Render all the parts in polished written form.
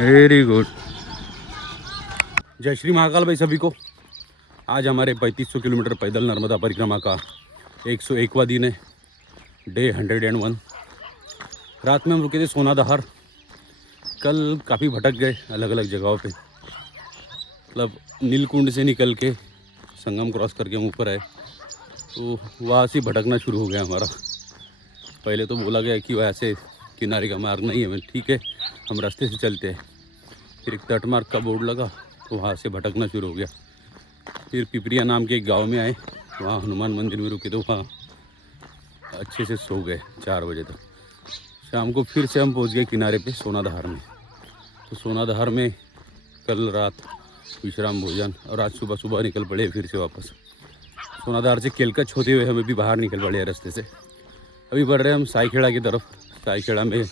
Very good. जय श्री महाकाल भाई सभी को। आज हमारे 3500 किलोमीटर पैदल नर्मदा परिक्रमा का 101वां दिन है, डे 101। रात में हम रुके थे सोनादहार। कल काफ़ी भटक गए अलग अलग जगहों पे, मतलब नीलकुंड से निकल के संगम क्रॉस करके हम ऊपर आए, तो वहाँ से भटकना शुरू हो गया हमारा। पहले तो बोला गया कि वहाँ से किनारे का मार्ग नहीं है, ठीक है हम रास्ते से चलते हैं। फिर एक तट मार्ग का बोर्ड लगा तो वहाँ से भटकना शुरू हो गया। फिर पिपरिया नाम के एक गांव में आए, वहाँ हनुमान मंदिर में रुके, तो वहाँ अच्छे से सो गए 4 बजे तक। शाम को फिर से हम पहुँच गए किनारे पे सोनादहार में। तो सोनादहार में कल रात विश्राम भोजन, और आज सुबह सुबह निकल पड़े फिर से वापस। सोनादहार से केलकच होते हुए हमें भी बाहर निकल पड़े रास्ते से। अभी बढ़ रहे हैं हम साईखेड़ा की तरफ। साईखेड़ा में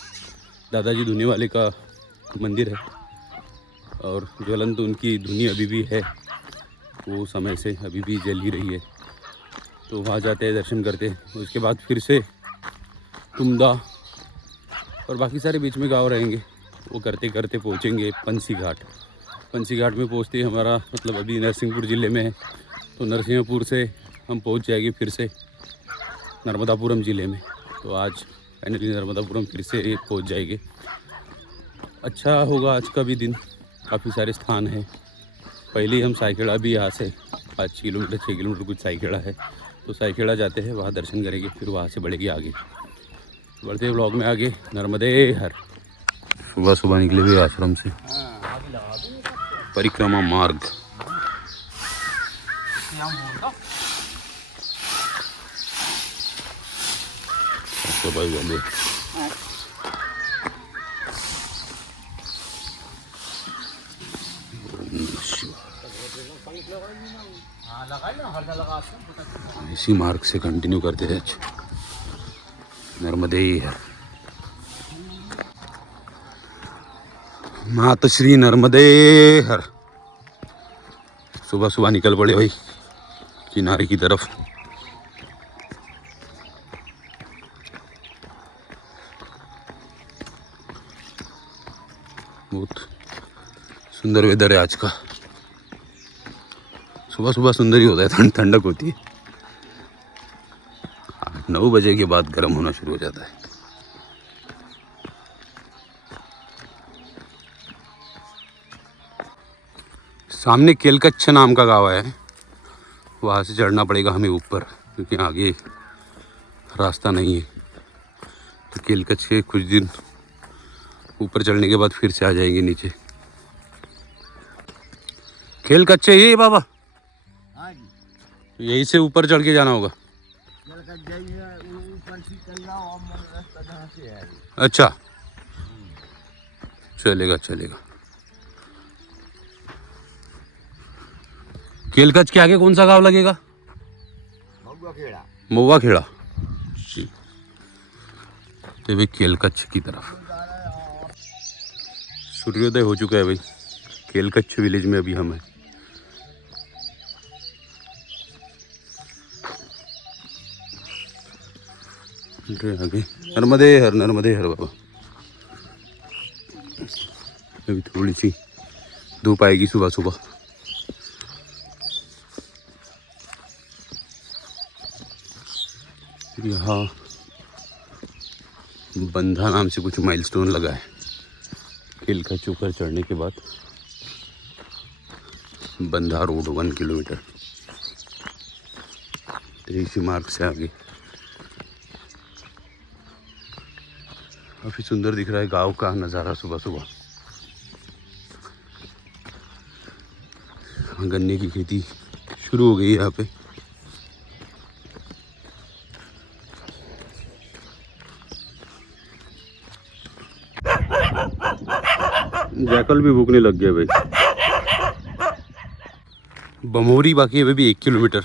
दादाजी धुनी वाले का मंदिर है और ज्वलंत उनकी धुनी अभी भी है, वो समय से अभी भी जल ही रही है। तो वहाँ जाते हैं, दर्शन करते हैं। उसके बाद फिर से तुमदा और बाकी सारे बीच में गांव रहेंगे, वो करते करते पहुँचेंगे पंसी घाट। पंसी घाट में पहुँचते ही हमारा मतलब अभी नरसिंहपुर ज़िले में है, तो नरसिंहपुर से हम पहुँच जाएंगे फिर से नर्मदापुरम ज़िले में। तो आज फाइनली नर्मदापुरम फिर से पहुँच जाएंगे। अच्छा होगा आज का भी दिन, काफ़ी सारे स्थान हैं। पहले ही हम साईखेड़ा भी यहाँ से 5 किलोमीटर 6 किलोमीटर कुछ साईखेड़ा है, तो साईखेड़ा जाते हैं, वहाँ दर्शन करेंगे, फिर वहाँ से बढ़ेगी आगे। बढ़ते ब्लॉग में आगे नर्मदे हर। सुबह सुबह निकले हुए आश्रम से परिक्रमा मार्ग। भाई वाले इसी मार्ग से कंटिन्यू करते हैं नर्मदे हर। माता श्री नर्मदे हर। सुबह सुबह निकल पड़े भाई किनारे की तरफ। बहुत सुंदर वेदर है आज का। सुबह सुबह सुंदर ही होता है, ठंडक होती है। 9 बजे के बाद गर्म होना शुरू हो जाता है। सामने केलकच्छ नाम का गाँव है, वहाँ से चढ़ना पड़ेगा हमें ऊपर, क्योंकि आगे रास्ता नहीं है। तो केलकच्छ के कुछ दिन ऊपर चढ़ने के बाद फिर से आ जाएंगे नीचे। केलकच्छ यही बाबा, यहीं से ऊपर चढ़ के जाना होगा। अच्छा चलेगा चलेगा। केलकच्छ के आगे कौन सा गांव लगेगा? महुआ खेड़ा जी। तो भाई केलकच्छ की तरफ सूर्योदय हो चुका है भाई। केलकच्छ विलेज में अभी हम हैं। आगे नर्मदे हर बाबा। अभी थोड़ी सी धूप आएगी सुबह सुबह। यहाँ बंधा नाम से कुछ माइलस्टोन लगा है। केलकच्छ ऊपर चढ़ने के बाद बंधा रोड 1 किलोमीटर, तो इसी मार्ग से आगे। काफ़ी सुंदर दिख रहा है गांव का नज़ारा सुबह सुबह। गन्ने की खेती शुरू हो गई है यहाँ पे। जैकल भी भूखने लग गया भाई। बमोरी बाकी है अभी भी 1 किलोमीटर,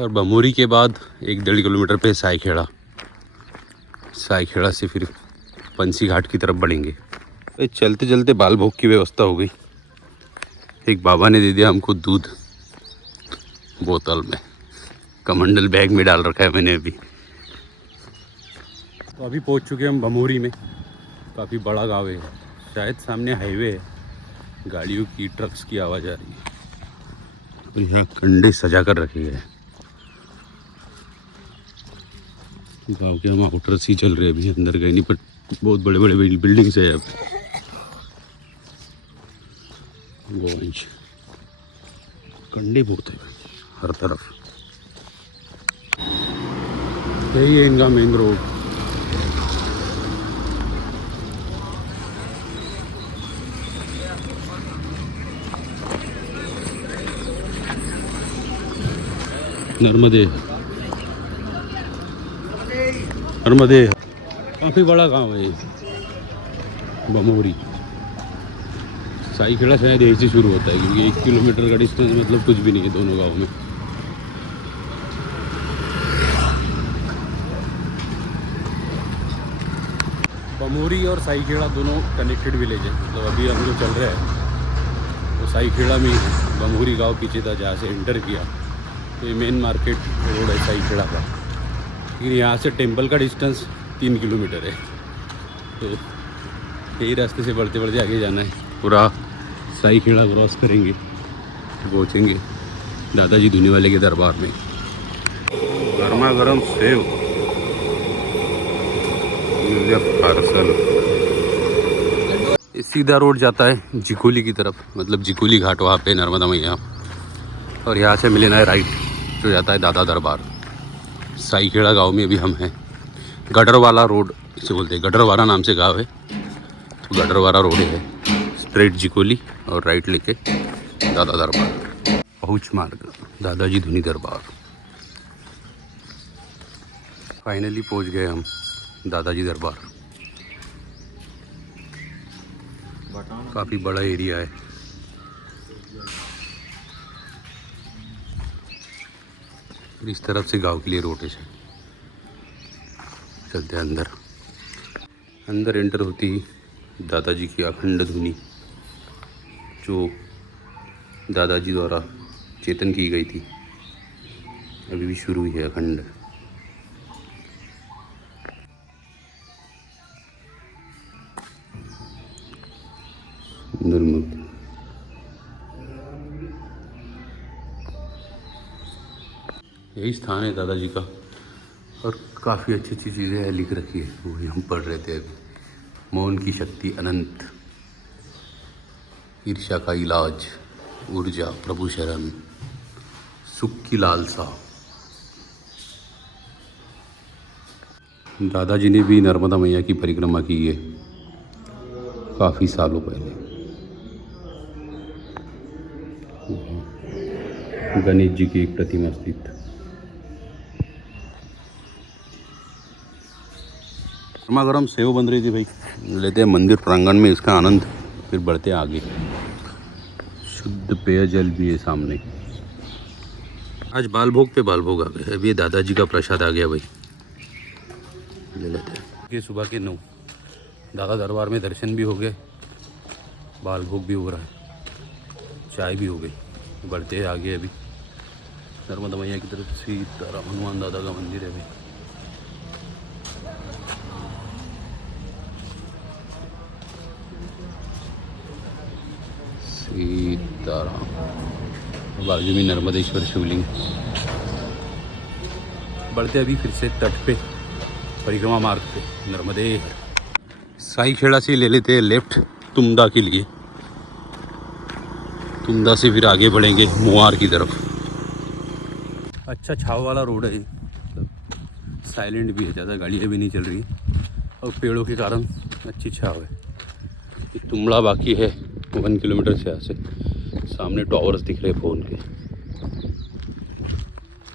और बमोरी के बाद 1-1.5 किलोमीटर पे साईखेड़ा। साईखेड़ा से फिर पंसी घाट की तरफ बढ़ेंगे। चलते चलते बाल भोग की व्यवस्था हो गई। एक बाबा ने दे दिया हमको दूध बोतल में, कमंडल बैग में डाल रखा है मैंने अभी। तो अभी पहुंच चुके हैं हम बमोरी में। काफ़ी बड़ा गांव है, शायद सामने हाईवे है, गाड़ियों की ट्रक्स की आवाज़ आ रही है। और यहाँ कंडे सजा कर रखे गए हैं। गाँव के हम आउटर्स ही चल रहे हैं, अभी अंदर गए नहीं, पर बहुत बड़े बड़े बिल्डिंग्स है यहाँ पे। गोवंश कंडे बहुत है भाई हर तरफ। यही है इनका मेन रोड। नर्मदे नर्मदे काफ़ी बड़ा गांव है ये बमोरी। साईखेड़ा शायद यहीं से शुरू होता है, क्योंकि 1 किलोमीटर का डिस्टेंस मतलब कुछ भी नहीं है दोनों गाँव में। बमोरी और साईखेड़ा दोनों कनेक्टेड विलेज है। मतलब अभी हम जो चल रहे हैं वो साईखेड़ा में ही है। बमोरी गांव पीछे था जहाँ से एंटर किया, तो ये मेन मार्केट रोड है साईखेड़ा का। लेकिन यहाँ से टेंपल का डिस्टेंस 3 किलोमीटर है, तो यही रास्ते से बढ़ते बढ़ते आगे जाना है। पूरा साईखेड़ा क्रॉस करेंगे, पहुँचेंगे दादाजी धुनी वाले के दरबार में। गर्मा गर्म सेव पार्सल। सीधा रोड जाता है जिकोली की तरफ, मतलब जिकोली घाट वहाँ पे नर्मदा मैया। और यहाँ से मिलेना है राइट, जो जाता है दादा दरबार। साईखेड़ा गांव में अभी हम हैं। गडरवाला रोड इसे बोलते हैं, गडरवाला नाम से गांव है, तो गडरवाला रोड है। स्ट्रेट जिकोली और राइट लेके दादा दरबार। पहुँच मार्ग दादाजी धुनी दरबार। फाइनली पहुँच गए हम दादाजी दरबार। काफ़ी बड़ा एरिया है। इस तरफ से गांव के लिए रोड है। चलते हैं अंदर। अंदर एंटर होती ही दादाजी की अखंड धुनी, जो दादाजी द्वारा चेतन की गई थी, अभी भी शुरू हुई है अखंड। यही स्थान है दादाजी का, और काफ़ी अच्छी अच्छी चीज़ें लिख रखी है, वही हम पढ़ रहे थे अभी। मौन की शक्ति अनंत, ईर्ष्या का इलाज, ऊर्जा प्रभु शरण, सुख की लालसा। दादाजी ने भी नर्मदा मैया की परिक्रमा की है काफ़ी सालों पहले। गणेश जी की एक प्रतिमा स्थित। गर्मा गर्म सेव बन रही थी भाई। लेते हैं मंदिर प्रांगण में इसका आनंद, फिर बढ़ते हैं आगे। शुद्ध पेयजल भी है सामने। आज बालभोग पे बालभोग आ गए। अभी दादाजी का प्रसाद आ गया भाई, ले लेते हैं। ये सुबह के 9 दादा दरबार में दर्शन भी हो गए, बालभोग भी हो रहा है, चाय भी हो गई। बढ़ते हैं आगे। अभी नर्मदा मैया की तरफ सीताराम हनुमान दादा का मंदिर है भाई। सीताराम, बाजू में नर्मदेश्वर शिवलिंग। बढ़ते अभी फिर से तट पे, परिक्रमा मार्ग पे नर्मदे। साईखेड़ा से ले लेते हैं लेफ्ट तुमदा के लिए। तुमदा से फिर आगे बढ़ेंगे मुआर की तरफ। अच्छा छाव वाला रोड है, साइलेंट भी है, ज़्यादा गाड़ियाँ भी नहीं चल रही और पेड़ों के कारण अच्छी छाव है। तुमड़ा बाकी है 1 किलोमीटर से। यहाँ से सामने टावर्स दिख रहे फ़ोन के।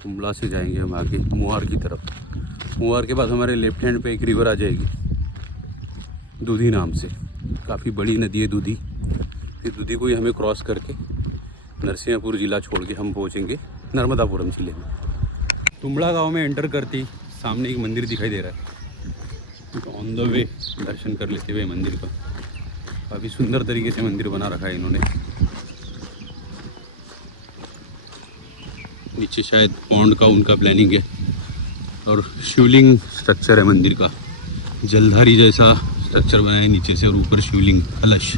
तुमड़ा से जाएंगे हम आगे मुआर की तरफ। मुआर के बाद हमारे लेफ्ट हैंड पे एक रिवर आ जाएगी दूधी नाम से। काफ़ी बड़ी नदी है दूधी। फिर दूधी को ही हमें क्रॉस करके नरसिंहपुर ज़िला छोड़ के हम पहुँचेंगे नर्मदापुरम ज़िले में। तुमड़ा गांव में एंटर करती सामने एक मंदिर दिखाई दे रहा है, ऑन द वे दर्शन कर लेते हुए मंदिर का। काफ़ी सुंदर तरीके से मंदिर बना रखा है इन्होंने। नीचे शायद पौंड का उनका प्लानिंग है और शिवलिंग स्ट्रक्चर है मंदिर का। जलधारी जैसा स्ट्रक्चर बना है नीचे से और ऊपर शिवलिंग कलश।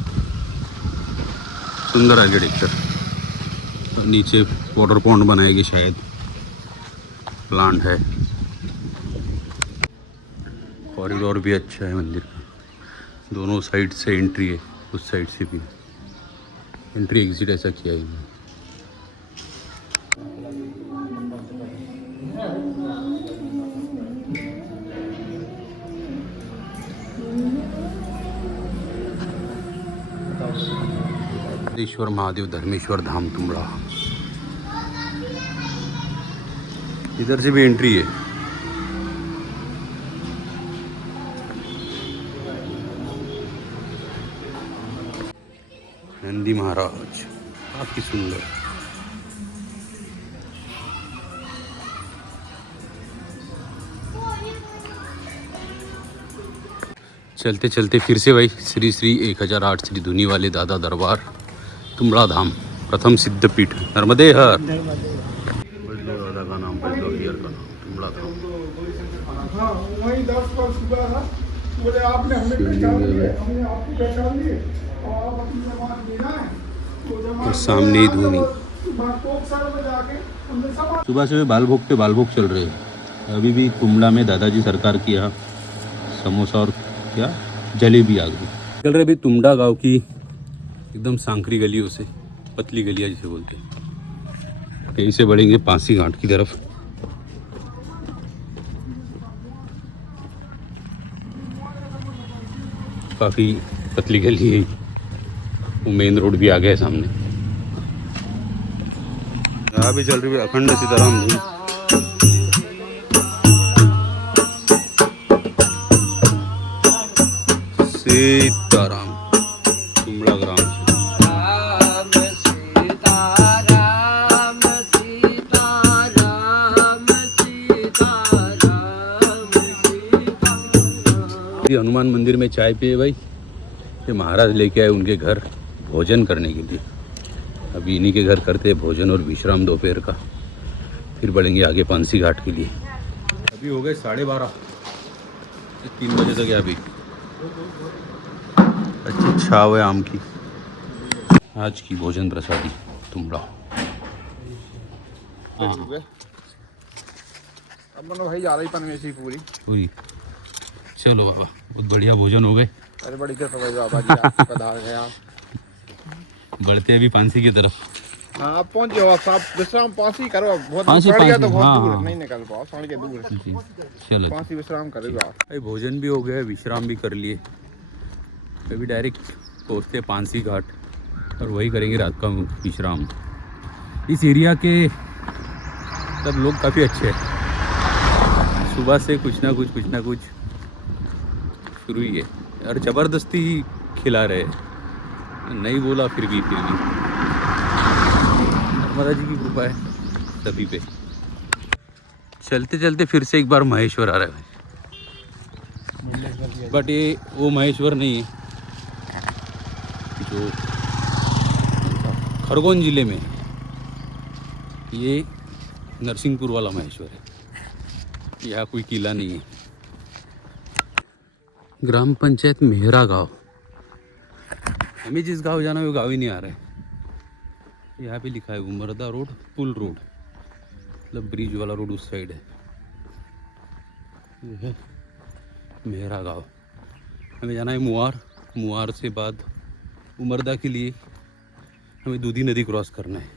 सुंदर आर्किटेक्चर। नीचे वाटर पॉन्ड बनाएंगे शायद, प्लांट है। कॉरिडोर भी अच्छा है मंदिर का, दोनों साइड से एंट्री है, उस साइड से भी एंट्री एग्जिट ऐसा किया है इन्होंने। ईश्वर महादेव धर्मेश्वर धाम तुमड़ा, इधर से भी एंट्री है। नंदी महाराज काफी सुंदर। चलते चलते फिर से भाई श्री श्री 1008 श्री धुनी वाले दादा दरबार तुमड़ा धाम, प्रथम सिद्धपीठ नर्मदे हर। बजलो दादा का नाम, बजलो हियर का नाम, तुमड़ा धाम। हाँ, वही 10 पर सुबह था, बोले आपने हमें पहचान लिया, हमने आपको पहचान लिए और आप अपनी जमात ले जाएं। तो जमात सामने ही धुनी। कोकसर में जाके हमने सब सुबह से बालभोग पे बालभोग चल रहे हैं। अभी भी तुमड़ा में दादाजी सरकार की यहाँ समोसा और क्या जलेबी आ गई। चल रहे अभी तुमड़ा गांव की एकदम सांकरी गलियों से, पतली गलियाँ जिसे बोलते हैं। कहीं से बढ़ेंगे पांसी घाट की तरफ। काफ़ी पतली गली है, वो मेन रोड भी आ गया है सामने। यहाँ भी चल रही है अखंड सीताराम धुन। सीताराम तुमड़ा ग्राम से। राम सीताराम सीताराम सीताराम सीताराम। ये हनुमान मंदिर में चाय पिए भाई, ये महाराज लेके आए उनके घर भोजन करने के लिए। अभी इन्हीं के घर करते हैं भोजन और विश्राम दोपहर का, फिर बढ़ेंगे आगे पांसी घाट के लिए। अभी हो गए 12:30, 3 बजे तक यहाँ भी अच्छी छाव है आम की। आज की भोजन प्रसादी तुमड़ा। हाँ अब मनो भाई जा रही पनवेशी पूरी। पूरी। चलो बाबा, बहुत बढ़िया भोजन हो गए। अरे बड़ी कृपा भाई बाबा जी, आप पधार गए आप। बढ़ते अभी पांसी की तरफ। हाँ आप पहुँच जाओ, आप विश्राम पासी करो, बहुत पांसी, पड़ गया तो पांसी, बहुत हाँ, दूर है, हाँ। नहीं निकल पाओ, सौण के दूर है। जी चलो पासी विश्राम करेगा आप। भाई, भोजन भी हो गया, विश्राम भी कर लिए। अभी डायरेक्ट पहुँचते पांसी घाट और वही करेंगे रात का विश्राम। इस एरिया के सब लोग काफ़ी अच्छे हैं, सुबह से कुछ ना कुछ शुरू ही है और ज़बरदस्ती खिला रहे हैं, नहीं बोला फिर भी नर्मदा जी की कृपा है सभी पे। चलते चलते फिर से एक बार महेश्वर आ रहा है भाई, बट ये वो महेश्वर नहीं है जो खरगोन ज़िले में है, ये नरसिंहपुर वाला महेश्वर है। यहाँ कोई किला नहीं है। ग्राम पंचायत मेहरा गांव। हमें जिस गांव जाना है वो गांव ही नहीं आ रहा है। यहाँ पे लिखा है उमरदा रोड, पुल रोड, मतलब ब्रिज वाला रोड उस साइड है। ये है मेहरा गांव। हमें जाना है मुआर, मुआर से बाद उमरदा के लिए हमें दूधी नदी क्रॉस करना है।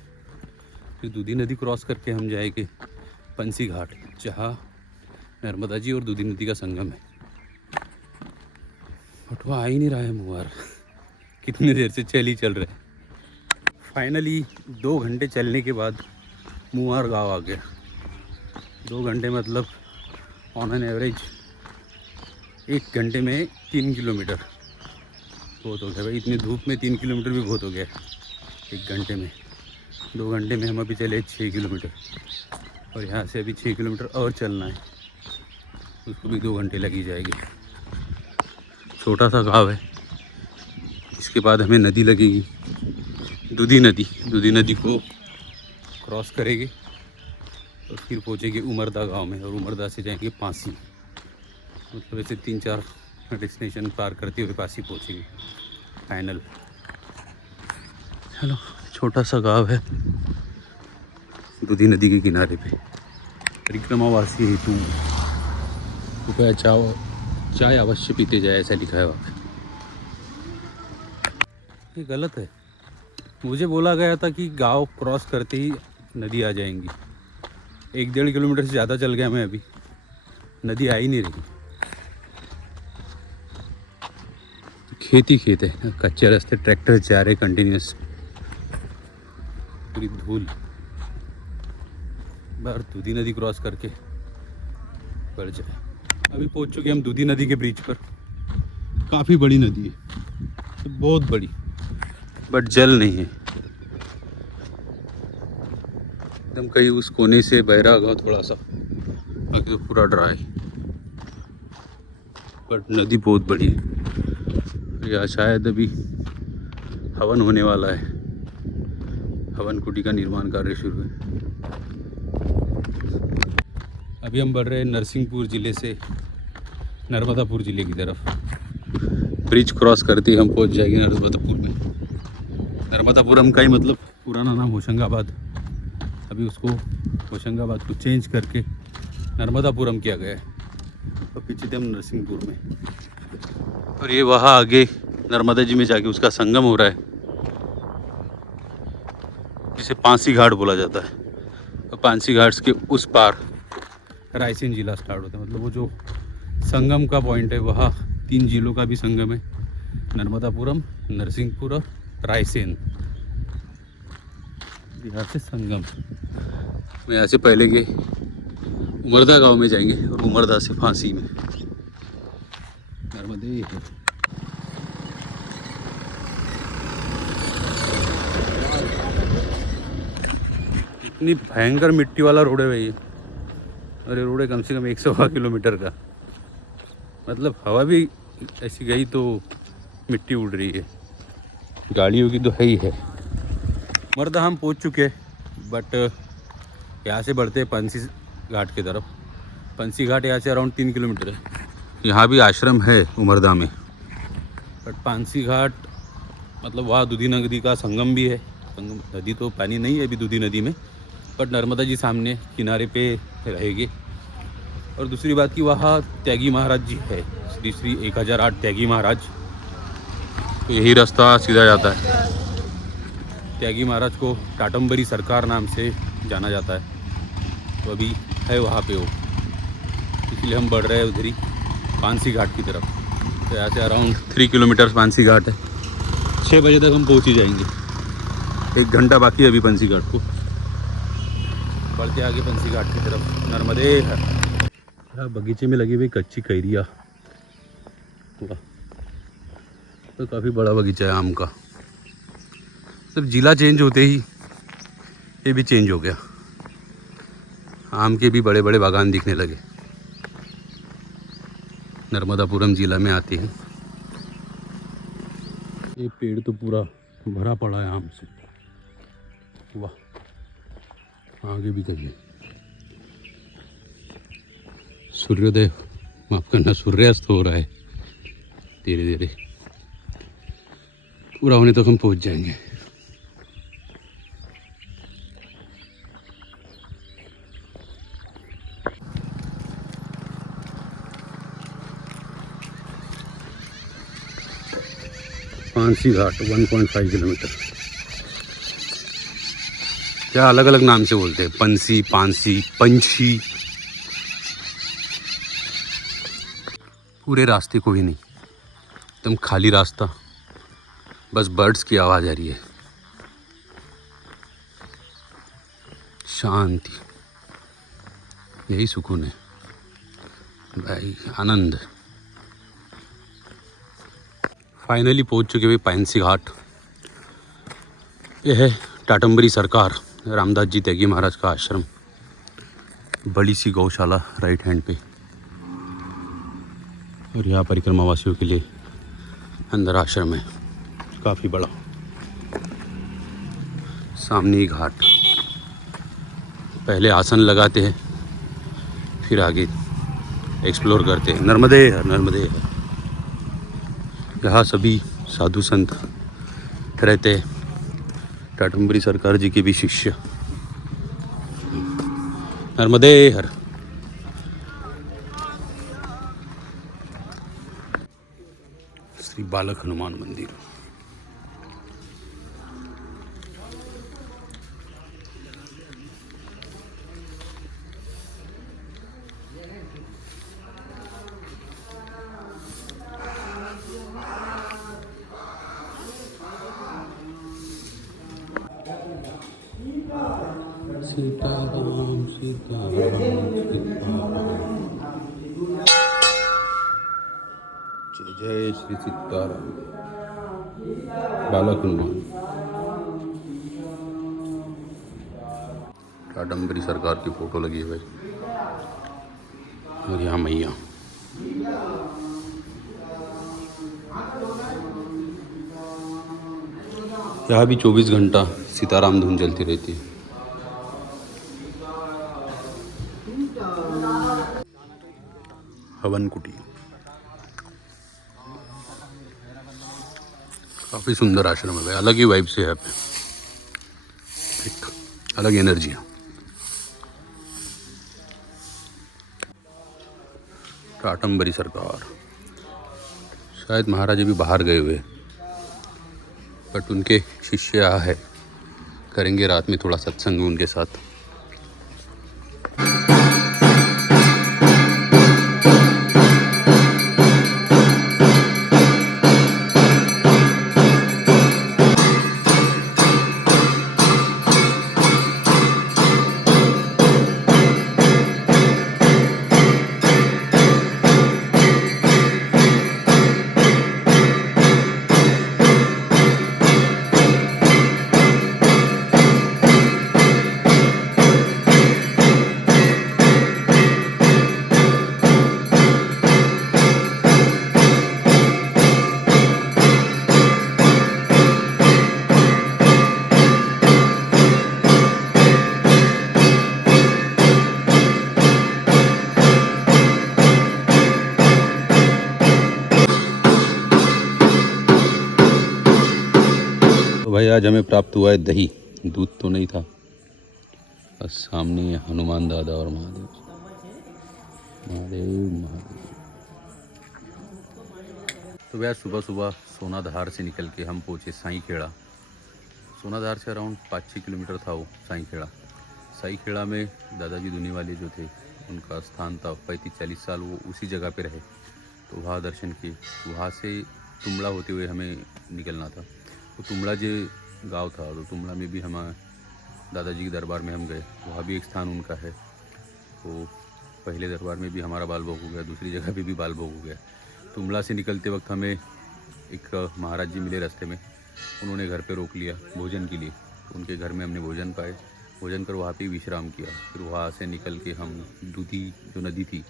फिर दूधी नदी क्रॉस करके हम जाएंगे पंसी घाट, जहाँ नर्मदा जी और दूधी नदी का संगम है। बट वो आ ही नहीं रहा है मुआर, कितनी देर से चल रहा है। फाइनली 2 घंटे चलने के बाद मुआर गांव आ गया। 2 घंटे मतलब ऑन एन एवरेज 1 घंटे में 3 किलोमीटर बहुत हो गया भाई। इतनी धूप में 3 किलोमीटर भी बहुत हो गया 1 घंटे में। 2 घंटे में हम अभी चले 6 किलोमीटर और यहाँ से अभी 6 किलोमीटर और चलना है, उसको भी 2 घंटे लगी जाएगी। छोटा सा गांव है। इसके बाद हमें नदी लगेगी, दूधी नदी। दूधी नदी को क्रॉस करेंगे और फिर पहुँचेंगे उमरदा गांव में और उमरदा से जाएंगे पांसी। मतलब ऐसे 3-4 डेस्टिनेशन पार करते हुए पास ही पहुँचेंगे फाइनल। चलो, छोटा सा गांव है दूधी नदी के किनारे पे। परिक्रमावासी हेतु कृपया चाय अवश्य पीते जाए, ऐसा लिखा है वहाँ पे। ये गलत है। मुझे बोला गया था कि गांव क्रॉस करते ही नदी आ जाएंगी। 1-1.5 किलोमीटर से ज़्यादा चल गया मैं, अभी नदी आ ही नहीं रही। खेत ही खेत है, कच्चे रास्ते, ट्रैक्टर जा रहे कंटिन्यूस, पूरी धूल। बाहर दूधी नदी क्रॉस करके बढ़ जाए। अभी पहुंच चुके हम दूधी नदी के ब्रिज पर। काफ़ी बड़ी नदी है, बहुत बड़ी, बट जल नहीं है। एकदम कहीं उस कोने से बह रहा होगा थोड़ा सा, बाकी तो पूरा ड्राई। बट नदी बहुत बड़ी है। या शायद अभी हवन होने वाला है, हवन कुटी का निर्माण कार्य शुरू है। अभी हम बढ़ रहे हैं नरसिंहपुर ज़िले से नर्मदापुर ज़िले की तरफ। ब्रिज क्रॉस करते ही हम पहुंच जाएंगे नर्मदापुर में। नर्मदापुरम का ही मतलब पुराना नाम होशंगाबाद, अभी उसको होशंगाबाद को चेंज करके नर्मदापुरम किया गया है। और पीछे थे हम नरसिंहपुर में, और ये वहाँ आगे नर्मदा जी में जाके उसका संगम हो रहा है, जिसे पांसी घाट बोला जाता है। और पांसी घाट के उस पार रायसेन जिला स्टार्ट होता है। मतलब वो जो संगम का पॉइंट है, वहाँ 3 जिलों का भी संगम है, नर्मदापुरम, नरसिंहपुर और रायसेन। यहाँ से संगम। मैं यहाँ से पहले के उमरदा गांव में जाएंगे और उमरदा से फांसी में। नर्मदे है। इतनी भयंकर मिट्टी वाला रोड है भाई, और ये रोड है कम से कम 100 किलोमीटर का। मतलब हवा भी ऐसी गई तो मिट्टी उड़ रही है। गाड़ियों की तो है ही है। मर्दा हम पहुंच चुके हैं, बट यहाँ से बढ़ते हैं पंसी घाट की तरफ। पंसी घाट यहाँ से अराउंड 3 किलोमीटर है। यहाँ भी आश्रम है उमरदा में, बट पांसी घाट मतलब वहाँ दूधी नदी का संगम भी है। संगम नदी तो पानी नहीं है अभी दूधी नदी में, बट नर्मदा जी सामने किनारे पे रहेगी। और दूसरी बात कि वहाँ त्यागी महाराज जी है, श्री श्री 1008 त्यागी महाराज। तो यही रास्ता सीधा जाता है। त्यागी महाराज को टाटम्बरी सरकार नाम से जाना जाता है, तो अभी है वहाँ पे वो, इसलिए हम बढ़ रहे हैं उधर ही पांसी घाट की तरफ। तो यहाँ से अराउंड 3 किलोमीटर पांसी घाट है। 6 बजे तक हम पहुँच ही जाएंगे। 1 घंटा बाकी है अभी पंसी घाट को। बढ़ते आगे पंसी घाट की तरफ। नर्मदे है। बगीचे में लगी हुई कच्ची कैरिया, वाह, तो काफ़ी बड़ा बगीचा है आम का। सब जिला चेंज होते ही ये भी चेंज हो गया। आम के भी बड़े बड़े बागान दिखने लगे। नर्मदापुरम जिला में आते हैं। ये पेड़ तो पूरा भरा पड़ा है आम से, वाह। आगे भी कभी सूर्योदय, माफ करना, सूर्यास्त हो रहा है धीरे धीरे। पूरा होने तक हम पहुंच जाएंगे। पांसी घाट 1.5 किलोमीटर। क्या अलग अलग नाम से बोलते हैं, पंसी, पांसी, पंछी। पूरे रास्ते को ही नहीं, एकदम खाली रास्ता, बस बर्ड्स की आवाज़ आ रही है। शांति, यही सुकून है भाई, आनंद। फाइनली पहुंच चुके हुए पांसी घाट। यह है टाटम्बरी सरकार रामदास जी त्यागी महाराज का आश्रम। बड़ी सी गौशाला राइट हैंड पे, और यहाँ परिक्रमावासियों के लिए अंदर आश्रम है काफ़ी बड़ा। सामने ही घाट। पहले आसन लगाते हैं, फिर आगे एक्सप्लोर करते हैं। नर्मदे हर, नर्मदे हर। यहाँ सभी साधु संत रहते हैं, टाटुम्बरी सरकार जी के भी शिष्य। नर्मदे हर। श्री बालक हनुमान मंदिर। सीताराम सीताराम जय जय श्री सीताराम। बालक हनुमान। टाटम्बरी सरकार की फोटो लगी है भाई, और यहाँ मैया। यहाँ भी 24 घंटा सीताराम धुन चलती रहती है। हवन कुटी काफ़ी सुंदर आश्रम है भाई, अलग ही वाइब से है, यहाँ पे एक अलग एनर्जी है। टाटम्बरी सरकार, शायद महाराज भी बाहर गए हुए, बट उनके शिष्य यहाँ है। करेंगे रात में थोड़ा सत्संग उनके साथ। भाई आज हमें प्राप्त हुआ है दही, दूध तो नहीं था। बस सामने हनुमान दादा और महादेव महादेव महादेव। तो भैया सुबह सुबह सोनाधार से निकल के हम पहुँचे साईं खेड़ा। सोनाधार से अराउंड 5-6 किलोमीटर था वो साईं खेड़ा। साईं खेड़ा में दादाजी दुनी वाले जो थे उनका स्थान था, 35-40 साल वो उसी जगह पे रहे। तो वहाँ दर्शन किए। वहाँ से तुमड़ा होते हुए हमें निकलना था। तो तुमड़ा जो गांव था, तो तुमड़ा में भी हम दादाजी के दरबार में हम गए। वहाँ भी एक स्थान उनका है। तो पहले दरबार में भी हमारा बाल भोग हो गया, दूसरी जगह पे भी बाल भोग हो गया। तुमड़ा से निकलते वक्त हमें एक महाराज जी मिले रास्ते में। उन्होंने घर पे रोक लिया भोजन के लिए। तो उनके घर में हमने भोजन पाए, भोजन कर वहाँ पे विश्राम किया। फिर वहाँ से निकल के हम दूधी जो नदी थी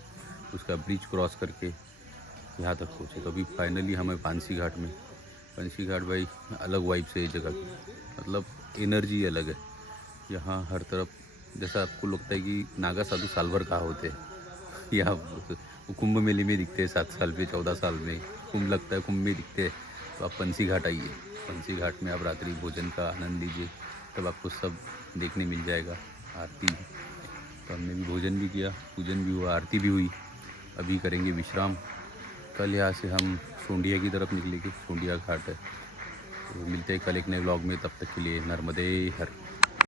उसका ब्रिज क्रॉस करके यहाँ तक पहुँचे। तो अभी फाइनली हमें पानसी घाट में। पानसी घाट भाई अलग वाइब से जगह की, मतलब एनर्जी अलग है यहाँ हर तरफ। जैसा आपको लगता है कि नागा साधु साल भर कहाँ होते हैं, यहाँ कुंभ मेले में दिखते हैं 7 साल में 14 साल में कुंभ लगता है, कुंभ में दिखते हैं। तो आप पंसी घाट आइए, पंसी घाट में आप रात्रि भोजन का आनंद लीजिए, तब आपको सब देखने मिल जाएगा। आरती, तो हमने भी भोजन भी किया, पूजन भी हुआ, आरती भी हुई। अभी करेंगे विश्राम। कल यहाँ से हम सोंडिया की तरफ निकलेंगे, सोंडिया घाट है। तो मिलते हैं कल एक नए व्लॉग में, तब तक के लिए नर्मदे हर।